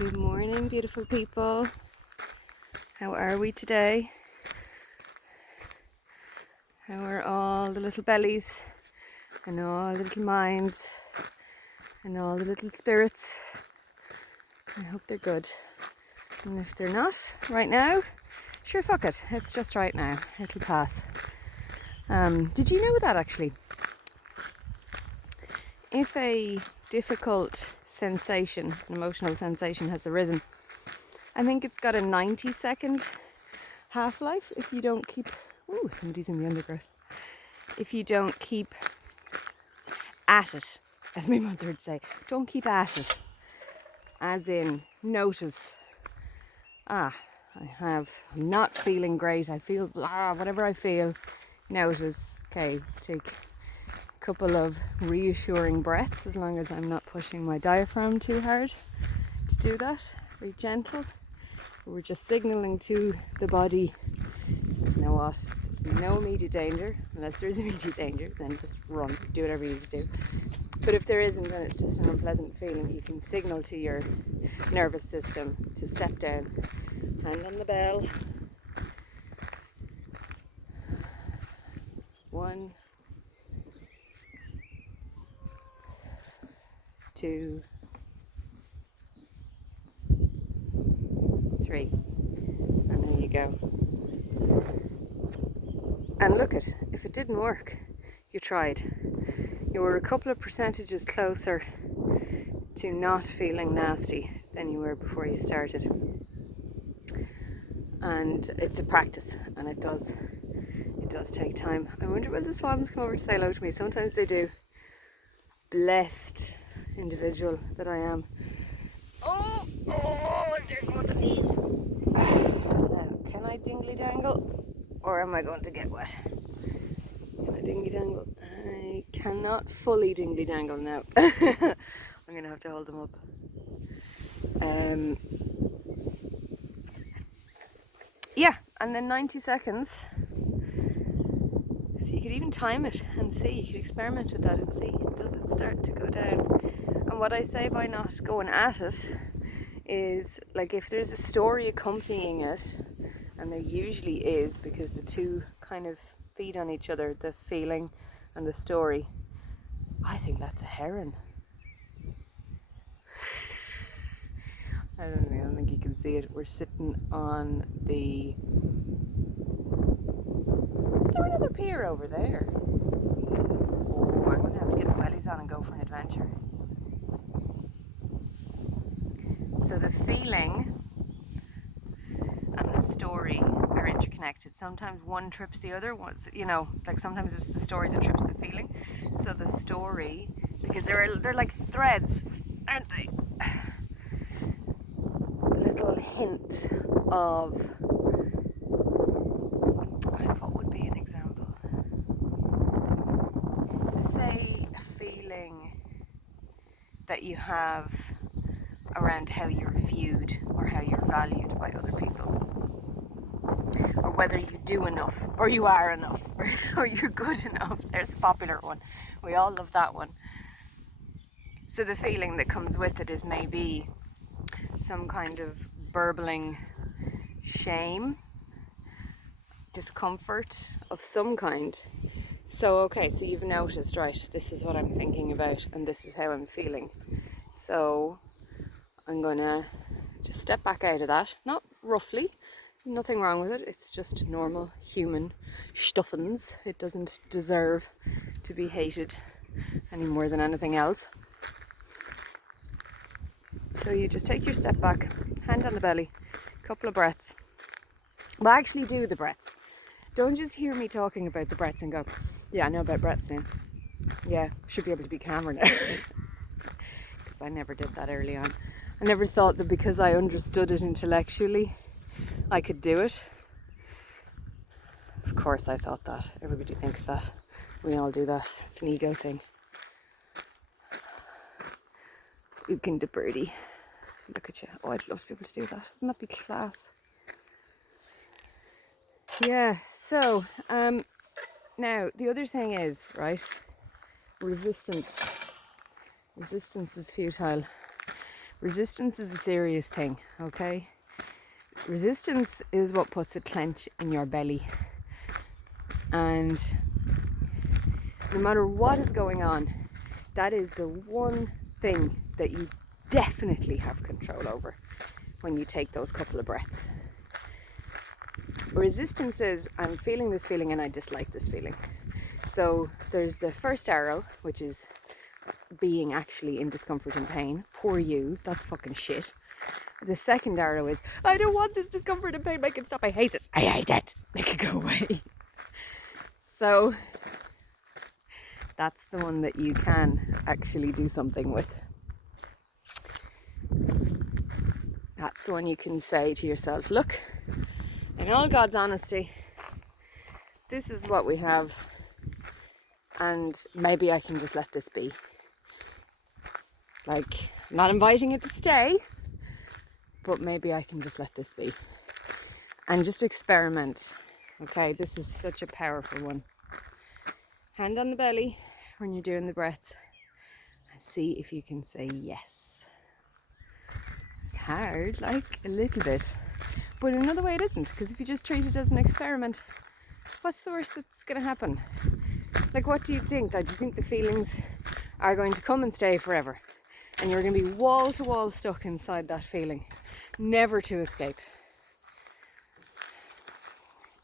Good morning, beautiful people. How are we today? How are all the little bellies and all the little minds and all the little spirits? I hope they're good. And if they're not right now, sure, fuck it. It's just right now. It'll pass. Did you know that actually? If a difficult sensation, an emotional sensation has arisen, I think it's got a 90-second half-life if you don't keep... Ooh, somebody's in the undergrowth. If you don't keep at it, as my mother would say, don't keep at it. As in, notice, I'm not feeling great, I feel whatever I feel, notice, okay, take a couple of reassuring breaths, as long as I'm not pushing my diaphragm too hard to do that, very gentle. We're just signalling to the body, you know what, there's no immediate danger. Unless there is immediate danger, then just run, do whatever you need to do. But if there isn't, and it's just an unpleasant feeling, you can signal to your nervous system to step down. Hand on the bell. 1, 2, 3. And there you go. And look it, if it didn't work, you tried. You were a couple of percentages closer to not feeling nasty than you were before you started. And it's a practice, and it does take time. I wonder will the swans come over to say hello to me? Sometimes they do. Blessed individual that I am. Oh, there go the knees. Now, can I dingly dangle, or am I going to get wet? Can I dingly dangle? I cannot fully dingly dangle now. I'm going to have to hold them up. Yeah, and then 90 seconds. So you could even time it and see. You could experiment with that and see, does it start to go down? And what I say by not going at it is, like, if there's a story accompanying it, and there usually is, because the two kind of feed on each other, the feeling and the story, I think that's a heron. I don't think you can see it. We're sitting on the... Is there another pier over there? Oh, I'm going to have to get the wellies on and go for an adventure. So the feeling and the story are interconnected. Sometimes one trips the other. Like sometimes it's the story that trips the feeling. So the story, because they're like threads, aren't they? A little hint of, what would be an example? Say a feeling that you have around how you're viewed or how you're valued by other people, or whether you do enough or you are enough or you're good enough. There's a popular one. We all love that one. So the feeling that comes with it is maybe some kind of burbling shame, discomfort of some kind. So you've noticed, right, this is what I'm thinking about and this is how I'm feeling. So I'm gonna just step back out of that, not roughly, nothing wrong with it, it's just normal human stuffins. It doesn't deserve to be hated any more than anything else. So you just take your step back, hand on the belly, couple of breaths. Well, actually do the breaths. Don't just hear me talking about the breaths and go, yeah, I know about breaths now. Yeah, should be able to be calmer now. Because I never did that early on. I never thought that because I understood it intellectually, I could do it. Of course I thought that. Everybody thinks that. We all do that. It's an ego thing. You can do birdie. Look at you. Oh, I'd love to be able to do that. Wouldn't that be class? Yeah, so, now, the other thing is, right, resistance. Resistance is futile. Resistance is a serious thing, okay? Resistance is what puts a clench in your belly. And no matter what is going on, that is the one thing that you definitely have control over when you take those couple of breaths. Resistance is, I'm feeling this feeling and I dislike this feeling. So there's the first arrow, which is being actually in discomfort and pain. Poor you, that's fucking shit. The second arrow is, I don't want this discomfort and pain, make it stop, I hate it, make it go away. So that's the one that you can actually do something with. That's the one you can say to yourself, look, in all God's honesty, this is what we have, and maybe I can just let this be. Like, I'm not inviting it to stay, but maybe I can just let this be. And just experiment. Okay, this is such a powerful one. Hand on the belly when you're doing the breaths. And see if you can say yes. It's hard, like a little bit. But in another way it isn't, because if you just treat it as an experiment, what's the worst that's going to happen? Like, what do you think? Do you think the feelings are going to come and stay forever? And you're going to be wall to wall stuck inside that feeling, never to escape.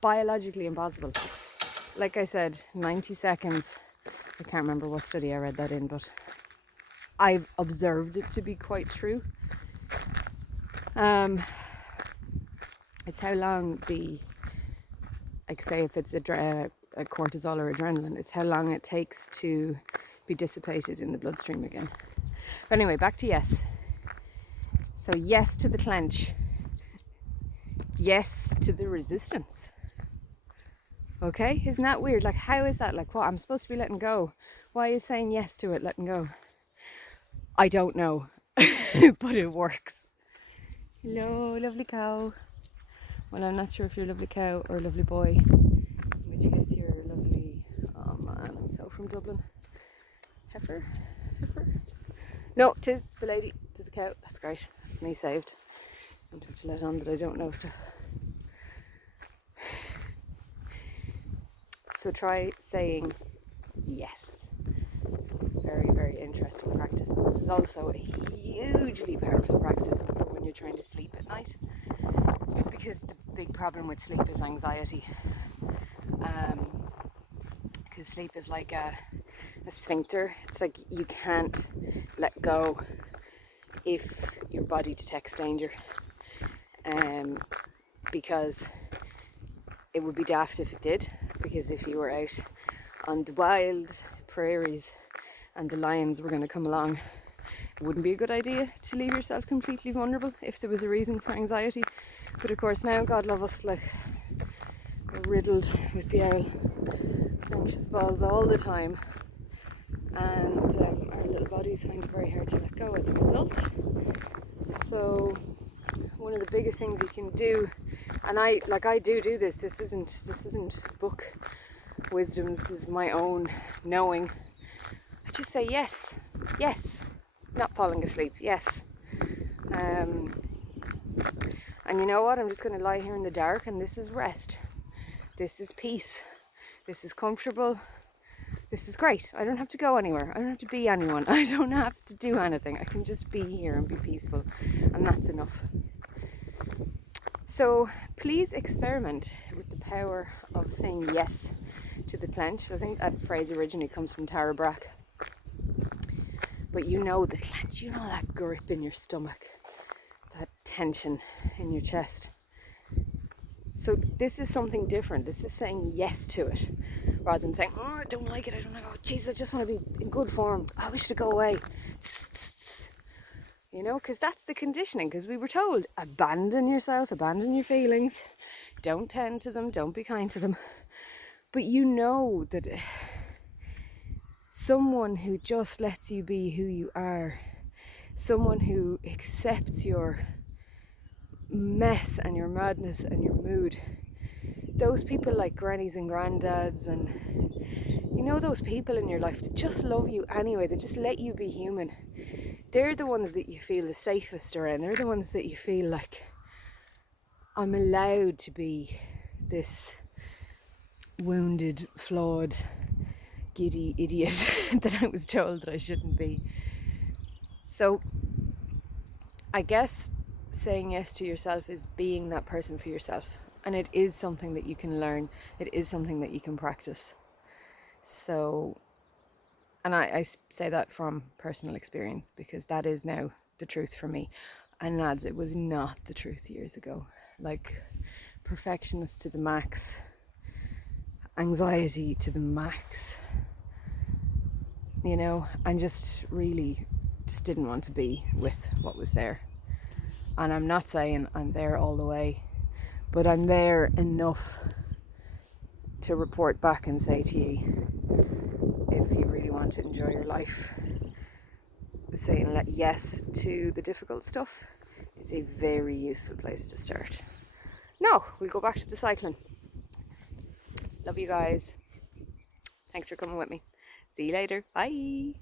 Biologically impossible. Like I said, 90 seconds. I can't remember what study I read that in, but I've observed it to be quite true. It's how long like say if it's a cortisol or adrenaline, it's how long it takes to be dissipated in the bloodstream again. But anyway, back to yes. So yes to the clench. Yes to the resistance. Okay, isn't that weird? Like, how is that? Like, what? I'm supposed to be letting go. Why is saying yes to it letting go? I don't know, but it works. Hello, lovely cow. Well, I'm not sure if you're a lovely cow or a lovely boy. In which case you're a lovely... Oh man, I'm so from Dublin. Heifer? No, it's a lady. It's a cow. That's great. That's me saved. I don't have to let on that I don't know stuff. So try saying yes. Very, very interesting practice. This is also a hugely powerful practice for when you're trying to sleep at night. Because the big problem with sleep is anxiety. Because sleep is like a sphincter. It's like you can't let go if your body detects danger. Because it would be daft if it did. Because if you were out on the wild prairies and the lions were going to come along, it wouldn't be a good idea to leave yourself completely vulnerable if there was a reason for anxiety. But of course now, God love us, like, we're riddled with the owl anxious balls all the time, and our little bodies find it very hard to let go as a result. So one of the biggest things you can do, and I do this, this isn't book wisdom, this is my own knowing. I just say yes, not falling asleep, yes. And you know what, I'm just going to lie here in the dark, and this is rest, this is peace, this is comfortable, this is great. I don't have to go anywhere, I don't have to be anyone, I don't have to do anything, I can just be here and be peaceful, and that's enough. So please experiment with the power of saying yes to the clench. I think that phrase originally comes from Tara Brach. But you know the clench, you know that grip in your stomach, that tension in your chest. So this is something different. This is saying yes to it, rather than saying, oh, I don't like it, I don't like it, oh, Jesus, I just want to be in good form, I wish to go away. You know, because that's the conditioning, because we were told, abandon yourself, abandon your feelings, don't tend to them, don't be kind to them. But you know that someone who just lets you be who you are, someone who accepts your mess and your madness and your mood, those people like grannies and granddads, and you know, those people in your life that just love you anyway, that just let you be human, they're the ones that you feel the safest around. They're the ones that you feel like, I'm allowed to be this wounded, flawed, giddy idiot that I was told that I shouldn't be. So I guess saying yes to yourself is being that person for yourself. And it is something that you can learn. It is something that you can practice. So, and I say that from personal experience, because that is now the truth for me. And lads, it was not the truth years ago. Like, perfectionist to the max, anxiety to the max, you know, and just really just didn't want to be with what was there. And I'm not saying I'm there all the way, but I'm there enough to report back and say to you, if you really want to enjoy your life, saying yes to the difficult stuff is a very useful place to start. Now, we'll go back to the cycling. Love you guys. Thanks for coming with me. See you later. Bye.